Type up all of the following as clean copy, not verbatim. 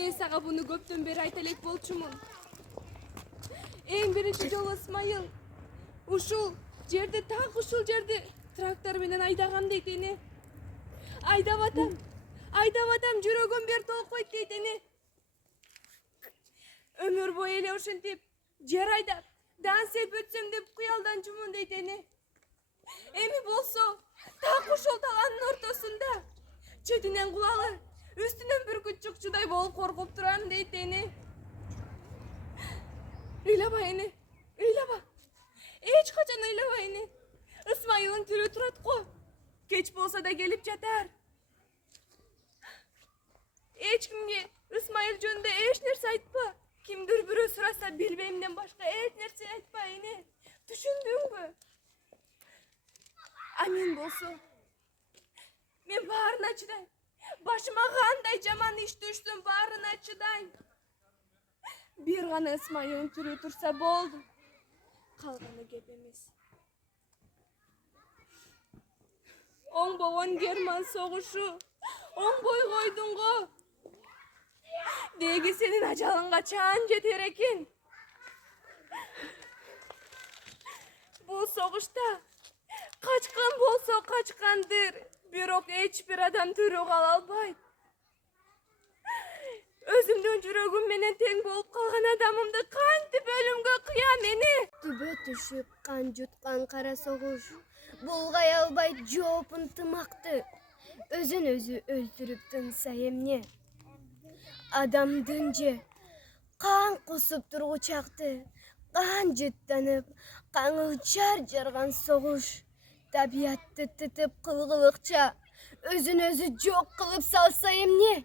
Men sağa bunu köptөн beri ayta elek bolчумун. Эң биринчи жолу Исмайыл ушул жерде так ушул жерде трактор менен айдагам дейт эне. Айдап атам жүрөгүм бер толкойт дейт эне. Өмүр бою эле ошентип жер айдап дан сеп өтсөм деп кыялданчумун дейт эне. Эми болсо так ушул талаанын ортосунда четинен кулалы үстүнөн бүркүт чукчудай болуп коркуп турам дейт эне. Ыйлаба эне, ыйлаба. Эч качан ыйлаба эне. Исмайылың тирүү турат го. Кеч болсо да келип жатар. Эч кимге Исмайыл жөнүндө эч нерсе айтпа. Кимдир бирөө сураса билбеймден башка эч нерсе айтпа эне. Түшүндүңбү? А мен болсо мен баарына чыдайм. Башыма кандай жаман иш түштүн баарына чыдайм. Бир гана Исмайылың тирүү турса болду. Калганы кеп эмес. Оңбогон Герман согушу оңбой койдуң го. Деги сенин ажалыңга чаан жетер экен. Бул согушта качкан болсо качкандыр, бирок эч бир адам тирүү кала албайт. Өзүмдүн жүрөгүм менен тең болуп калган адамымды кантип өлүмгө кыям эне? Түбө түшүп кан жуткан кара согуш булгай албай жоопун тымакты. Өзүн өзү өлтүрүп тынса эмне? Адамдын же кан кусуп тургучакты кан жыттанып, каңылчар жарган согуш табиятты тытып кылгылыкча өзүн өзү жок кылып салса эмне?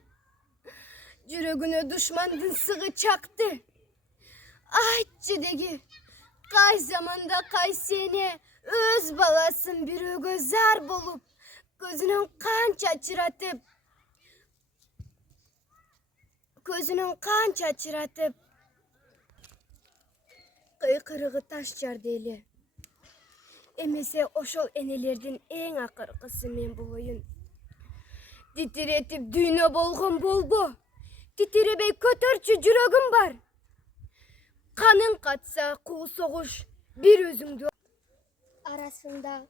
Жүрөгүнө душмандын сыгы чакты. Айтчы деги, кай заманда кай сене өз баласын бирөөгө зар болуп, көзүнөн кан чачыратып, кыйкырыгы таш жарды эле. Эмесе ошол энелердин эң акыркысы мен болоюн. Титиретип дүйнө болгон болбо. Титиребей көтөрчү жүрөгүм бар. Каның катса кул согуш бир өзүңдү. Арасында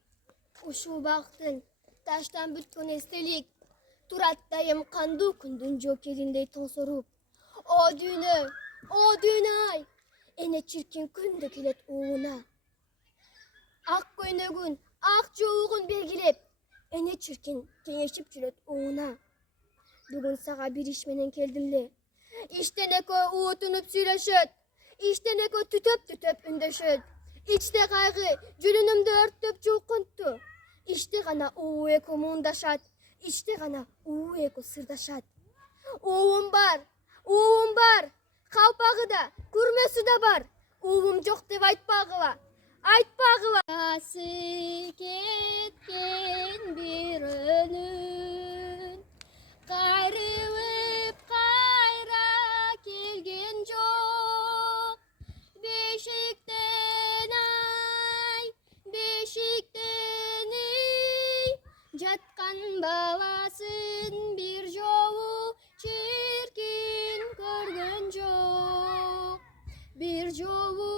ушул бактын таштан бүткөн эстелик турат дайым кандуу күндүн жокериндей тоңсоруп. О дүйнө ай, эне чиркин күндө келет ууна. Ак көйнөгүн, ак жоогун белгилеп, эне чиркин кеңешип жүрөт ууна. Бүгүн сага бир иш менен келдим эле. Иштен экөө уутунуп сүйлөшөт. Иштен экөө түтөп үндөшөт. Ичте кайгы жүрүнүмдү өрттөп жулкунтту. Иште гана уу экөө муңдашат. Иште гана уу экөө сырдашат. Уум бар. Калпагы да, күрмөсү да бар. Уум жок деп айтпагыла. Асы кеткен бир өнүн кайрылып кайра келген жок. Бешиктен жаткан баласын бир жолу чиркин көргөн жок. Бир жолу